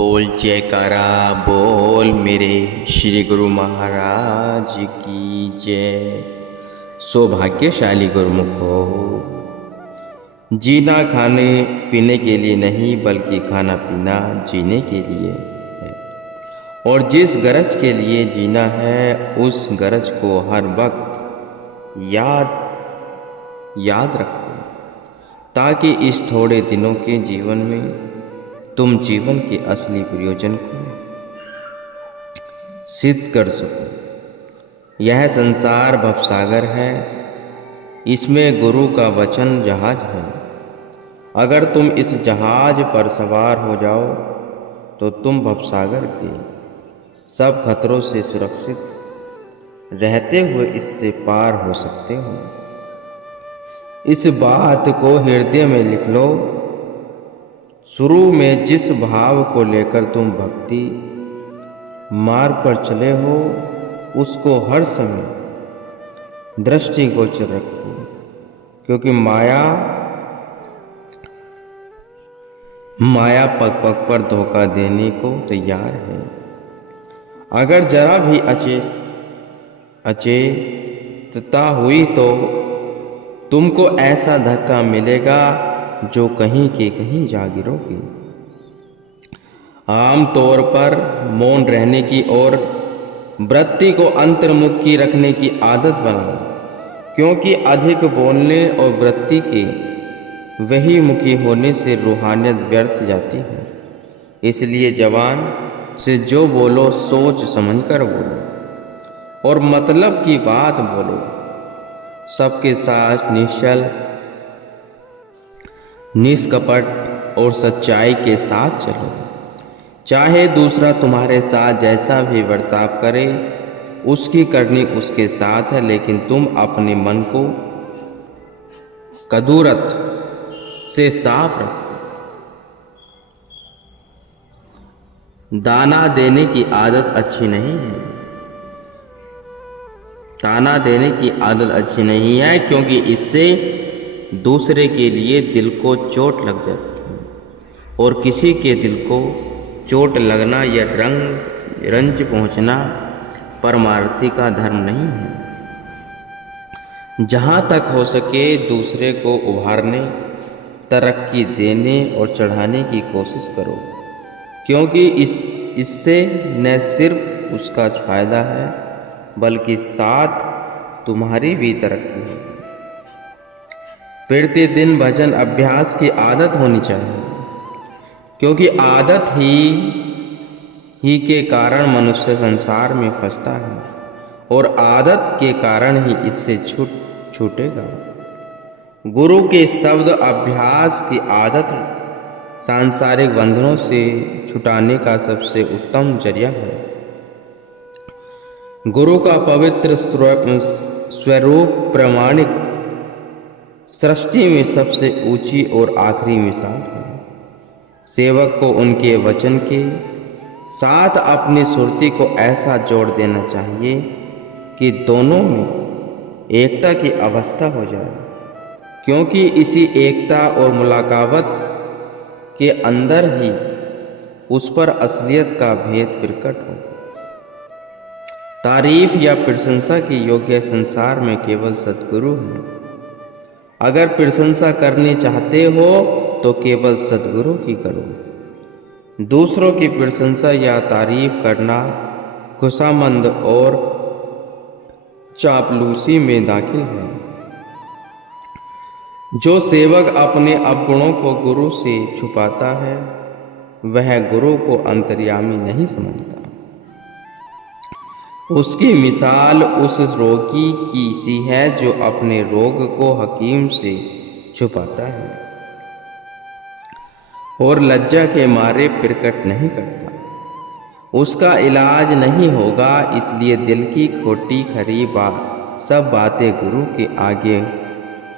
बोल जयकारा बोल मेरे श्री गुरु महाराज की जय। सौभाग्यशाली गुरुमुख हो। जीना खाने पीने के लिए नहीं बल्कि खाना पीना जीने के लिए है। और जिस गरज के लिए जीना है उस गरज को हर वक्त याद रखो, ताकि इस थोड़े दिनों के जीवन में तुम जीवन के असली प्रयोजन को सिद्ध कर सको। यह संसार भवसागर है, इसमें गुरु का वचन जहाज है। अगर तुम इस जहाज पर सवार हो जाओ तो तुम भवसागर के सब खतरों से सुरक्षित रहते हुए इससे पार हो सकते हो। इस बात को हृदय में लिख लो। शुरू में जिस भाव को लेकर तुम भक्ति मार्ग पर चले हो उसको हर समय दृष्टिगोचर रखो, क्योंकि माया पग पग पर धोखा देने को तैयार है। अगर जरा भी अचेतता हुई तो तुमको ऐसा धक्का मिलेगा जो कहीं के कहीं जा गिरोगे। आम तौर पर मौन रहने की और वृत्ति को अंतर्मुखी रखने की आदत बनाओ, क्योंकि अधिक बोलने और वृत्ति के वही मुखी होने से रूहानियत व्यर्थ जाती है। इसलिए जवान से जो बोलो सोच समझकर बोलो और मतलब की बात बोलो। सबके साथ निश्चल निष्कपट और सच्चाई के साथ चलो। चाहे दूसरा तुम्हारे साथ जैसा भी बर्ताव करे उसकी करनी उसके साथ है, लेकिन तुम अपने मन को कदूरत से साफ रखो। दाना देने की आदत अच्छी नहीं है। ताना देने की आदत अच्छी नहीं है, क्योंकि इससे दूसरे के लिए दिल को चोट लग जाती है, और किसी के दिल को चोट लगना या रंज पहुंचना परमार्थी का धर्म नहीं है। जहाँ तक हो सके दूसरे को उभारने, तरक्की देने और चढ़ाने की कोशिश करो, क्योंकि इससे न सिर्फ उसका फायदा है बल्कि साथ तुम्हारी भी तरक्की है। प्रतिदिन भजन अभ्यास की आदत होनी चाहिए, क्योंकि आदत ही के कारण मनुष्य संसार में फंसता है, और आदत के कारण ही इससे छूटेगा। गुरु के शब्द अभ्यास की आदत सांसारिक बंधनों से छुटाने का सबसे उत्तम जरिया है। गुरु का पवित्र स्वरूप प्रामाणिक सृष्टि में सबसे ऊंची और आखिरी मिसाल है। सेवक को उनके वचन के साथ अपनी सुरती को ऐसा जोड़ देना चाहिए कि दोनों में एकता की अवस्था हो जाए, क्योंकि इसी एकता और मुलाकावत के अंदर ही उस पर असलियत का भेद प्रकट हो। तारीफ या प्रशंसा के योग्य संसार में केवल सद्गुरु हैं। अगर प्रशंसा करनी चाहते हो तो केवल सद्गुरु की करो। दूसरों की प्रशंसा या तारीफ करना खुशामंद और चापलूसी में दाखिल है। जो सेवक अपने अवगुणों को गुरु से छुपाता है वह गुरु को अंतर्यामी नहीं समझता। उसकी मिसाल उस रोगी की सी है जो अपने रोग को हकीम से छुपाता है और लज्जा के मारे प्रकट नहीं करता। उसका इलाज नहीं होगा, इसलिए दिल की खोटी खरी सब बातें गुरु के आगे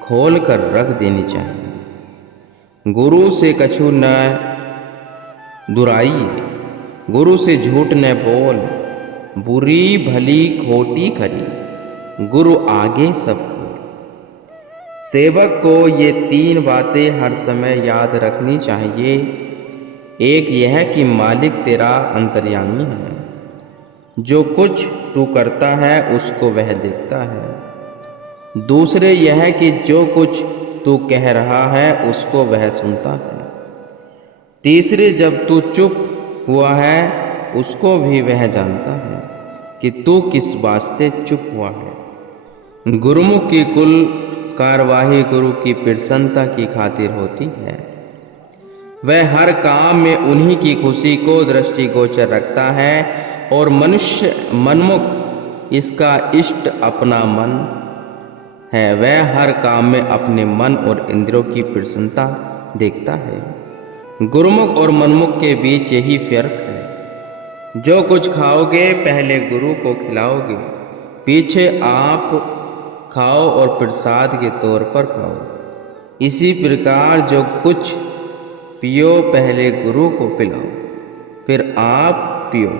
खोल कर रख देनी चाहिए। गुरु से कछु न दुराइए, गुरु से झूठ न बोल, बुरी भली खोटी खरी गुरु आगे सब खोल। सेवक को ये तीन बातें हर समय याद रखनी चाहिए। एक यह कि मालिक तेरा अंतर्यामी है, जो कुछ तू करता है उसको वह देखता है। दूसरे यह कि जो कुछ तू कह रहा है उसको वह सुनता है। तीसरे जब तू चुप हुआ है उसको भी वह जानता है कि तू किस वास्ते चुप हुआ है। गुरुमुख की कुल कार्यवाही गुरु की प्रसन्नता की खातिर होती है। वह हर काम में उन्हीं की खुशी को दृष्टिगोचर रखता है और मनुष्य मनमुख इसका इष्ट अपना मन है। वह हर काम में अपने मन और इंद्रियों की प्रसन्नता देखता है। गुरुमुख और मनमुख के बीच यही फर्क है। जो कुछ खाओगे पहले गुरु को खिलाओगे, पीछे आप खाओ और प्रसाद के तौर पर खाओ। इसी प्रकार जो कुछ पियो पहले गुरु को पिलाओ, फिर आप पियो,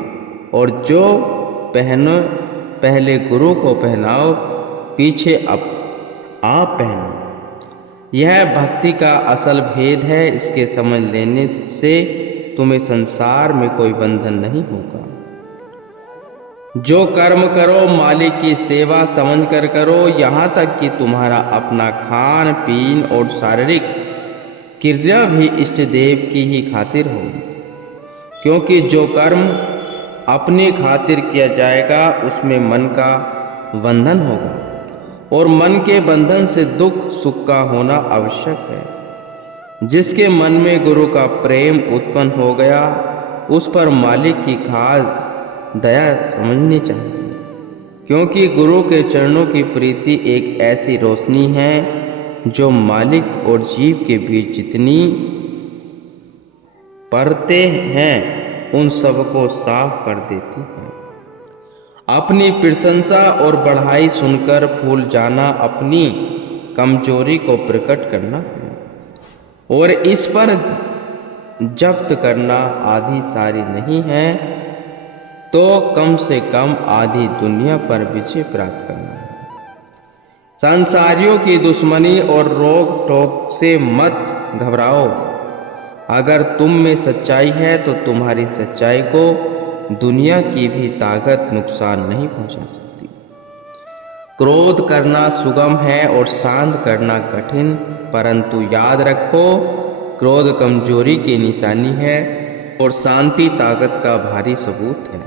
और जो पहनो पहले गुरु को पहनाओ, पीछे अब आप पहनो। यह भक्ति का असल भेद है। इसके समझ लेने से तुम्हें संसार में कोई बंधन नहीं होगा। जो कर्म करो मालिक की सेवा समझकर करो, यहाँ तक कि तुम्हारा अपना खान पीन और शारीरिक क्रिया भी इष्ट देव की ही खातिर हो। क्योंकि जो कर्म अपनी खातिर किया जाएगा उसमें मन का बंधन होगा, और मन के बंधन से दुख सुख का होना आवश्यक है। जिसके मन में गुरु का प्रेम उत्पन्न हो गया उस पर मालिक की खास दया समझनी चाहिए। क्योंकि गुरु के चरणों की प्रीति एक ऐसी रोशनी है जो मालिक और जीव के बीच जितनी परतें हैं उन सबको साफ कर देती है। अपनी प्रशंसा और बढ़ाई सुनकर फूल जाना अपनी कमजोरी को प्रकट करना है, और इस पर जब्त करना आधी सारी नहीं है तो कम से कम आधी दुनिया पर विजय प्राप्त करना है। संसारियों की दुश्मनी और रोक टोक से मत घबराओ। अगर तुम में सच्चाई है तो तुम्हारी सच्चाई को दुनिया की भी ताकत नुकसान नहीं पहुंचा सकती। क्रोध करना सुगम है और शांत करना कठिन, परंतु याद रखो क्रोध कमजोरी की निशानी है और शांति ताकत का भारी सबूत है।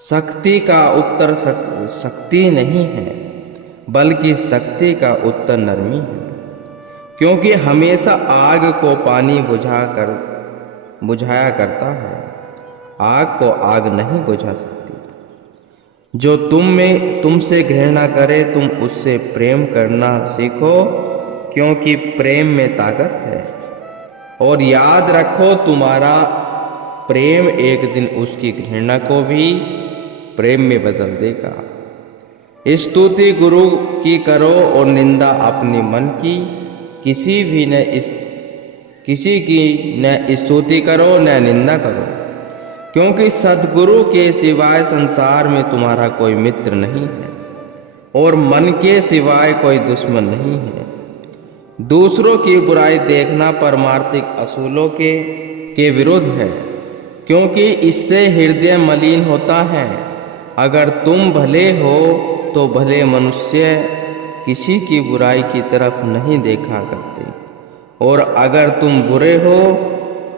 शक्ति का उत्तर शक्ति नहीं है, बल्कि शक्ति का उत्तर नरमी है। क्योंकि हमेशा आग को पानी बुझाया करता है, आग को आग नहीं बुझा सकती। जो तुमसे घृणा करे तुम उससे प्रेम करना सीखो, क्योंकि प्रेम में ताकत है। और याद रखो तुम्हारा प्रेम एक दिन उसकी घृणा को भी प्रेम में बदल देगा। स्तुति गुरु की करो और निंदा अपने मन की। किसी की न स्तुति करो न निंदा करो, क्योंकि सद्गुरु के सिवाय संसार में तुम्हारा कोई मित्र नहीं है और मन के सिवाय कोई दुश्मन नहीं है। दूसरों की बुराई देखना परमार्थिक असूलों के विरुद्ध है, क्योंकि इससे हृदय मलिन होता है। अगर तुम भले हो तो भले मनुष्य किसी की बुराई की तरफ नहीं देखा करते, और अगर तुम बुरे हो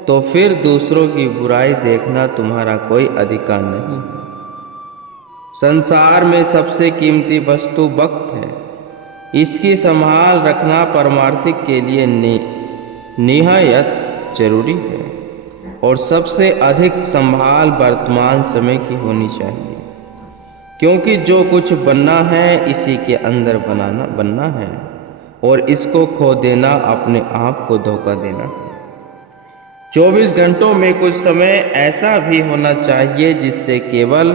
तो फिर दूसरों की बुराई देखना तुम्हारा कोई अधिकार नहीं है। संसार में सबसे कीमती वस्तु वक्त है। इसकी संभाल रखना परमार्थिक के लिए निहायत जरूरी है, और सबसे अधिक संभाल वर्तमान समय की होनी चाहिए। क्योंकि जो कुछ बनना है इसी के अंदर बनना है, और इसको खो देना अपने आप को धोखा देना है। 24 घंटों में कुछ समय ऐसा भी होना चाहिए जिससे केवल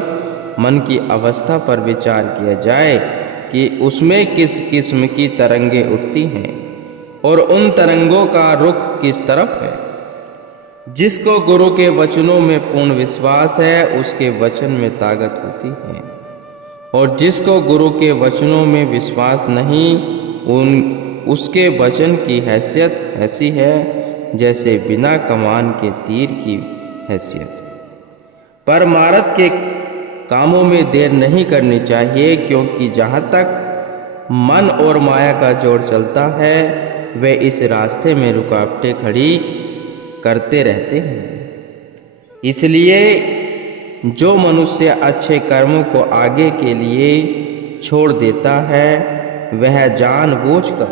मन की अवस्था पर विचार किया जाए कि उसमें किस किस्म की तरंगें उठती हैं और उन तरंगों का रुख किस तरफ है। जिसको गुरु के वचनों में पूर्ण विश्वास है उसके वचन में ताकत होती है, और जिसको गुरु के वचनों में विश्वास नहीं उसके वचन की हैसियत ऐसी है जैसे बिना कमान के तीर की हैसियत। परमार्थ के कामों में देर नहीं करनी चाहिए, क्योंकि जहाँ तक मन और माया का जोड़ चलता है वे इस रास्ते में रुकावटें खड़ी करते रहते हैं। इसलिए जो मनुष्य अच्छे कर्मों को आगे के लिए छोड़ देता है वह जानबूझकर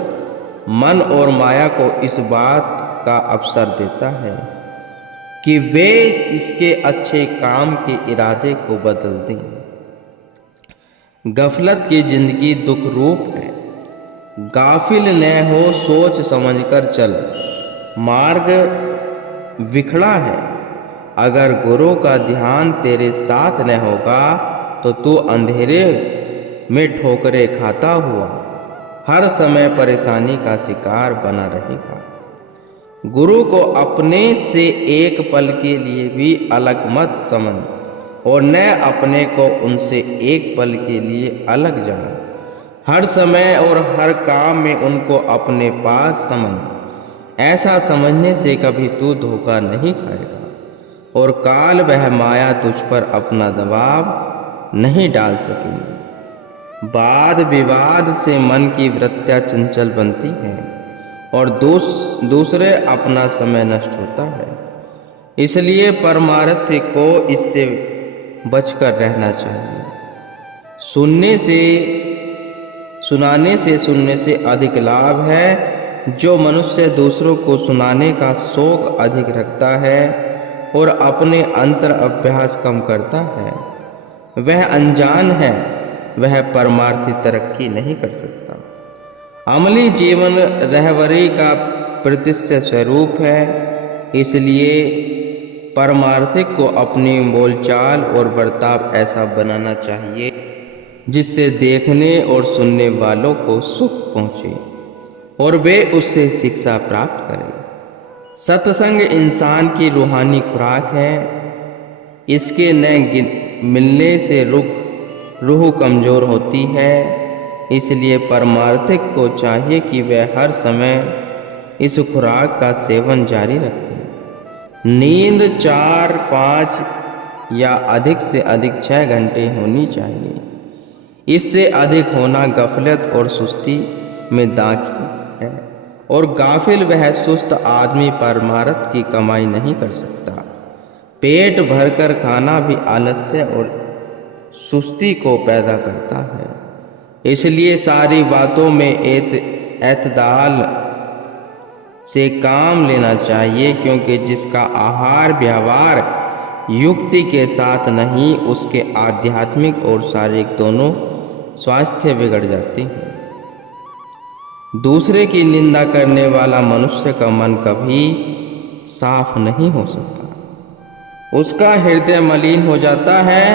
मन और माया को इस बात का अवसर देता है कि वे इसके अच्छे काम के इरादे को बदल दें। गफलत की जिंदगी दुख रूप है। गाफिल न हो, सोच समझकर चल, मार्ग विखड़ा है। अगर गुरु का ध्यान तेरे साथ न होगा तो तू अंधेरे में ठोकरे खाता हुआ हर समय परेशानी का शिकार बना रहेगा। गुरु को अपने से एक पल के लिए भी अलग मत समझ और न अपने को उनसे एक पल के लिए अलग जान। हर समय और हर काम में उनको अपने पास समझ। ऐसा समझने से कभी तू धोखा नहीं खाएगा और काल वह माया तुझ पर अपना दबाव नहीं डाल सकेंगे। वाद विवाद से मन की वृत्तियां चंचल बनती हैं और दूसरे अपना समय नष्ट होता है। इसलिए परमार्थ को इससे बचकर रहना चाहिए। सुनाने से अधिक लाभ है। जो मनुष्य दूसरों को सुनाने का शौक अधिक रखता है और अपने अंतर अभ्यास कम करता है वह अनजान है, वह परमार्थी तरक्की नहीं कर सकता। अमली जीवन रहबरी का प्रतिष्ठ स्वरूप है। इसलिए परमार्थिक को अपनी बोलचाल और बर्ताव ऐसा बनाना चाहिए जिससे देखने और सुनने वालों को सुख पहुँचे और वे उससे शिक्षा प्राप्त करें। सत्संग इंसान की रूहानी खुराक है। इसके न मिलने से रूह कमज़ोर होती है। इसलिए परमार्थिक को चाहिए कि वह हर समय इस खुराक का सेवन जारी रखे। नींद 4, 5 या अधिक से अधिक 6 घंटे होनी चाहिए। इससे अधिक होना गफलत और सुस्ती में दाखिल है और गाफिल वह सुस्त आदमी परमार्थ की कमाई नहीं कर सकता। पेट भरकर खाना भी आलस्य और सुस्ती को पैदा करता है। इसलिए सारी बातों में एतदाल से काम लेना चाहिए, क्योंकि जिसका आहार व्यवहार युक्ति के साथ नहीं उसके आध्यात्मिक और शारीरिक दोनों स्वास्थ्य बिगड़ जाते हैं। दूसरे की निंदा करने वाला मनुष्य का मन कभी साफ नहीं हो सकता। उसका हृदय मलिन हो जाता है।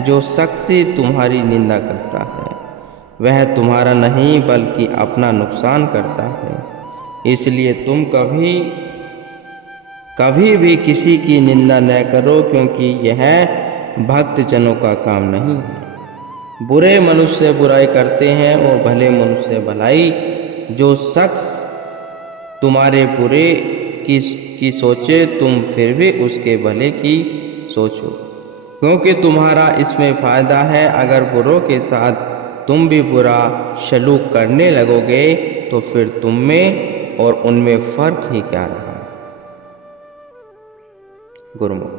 जो शख्स तुम्हारी निंदा करता है वह तुम्हारा नहीं बल्कि अपना नुकसान करता है। इसलिए तुम कभी भी किसी की निंदा न करो, क्योंकि यह भक्तजनों का काम नहीं है। बुरे मनुष्य बुराई करते हैं और भले मनुष्य भलाई। जो शख्स तुम्हारे बुरे की सोचे तुम फिर भी उसके भले की सोचो, क्योंकि तुम्हारा इसमें फायदा है। अगर बुरों के साथ तुम भी बुरा सलूक करने लगोगे तो फिर तुम में और उनमें फर्क ही क्या रहा। गुरुमुख।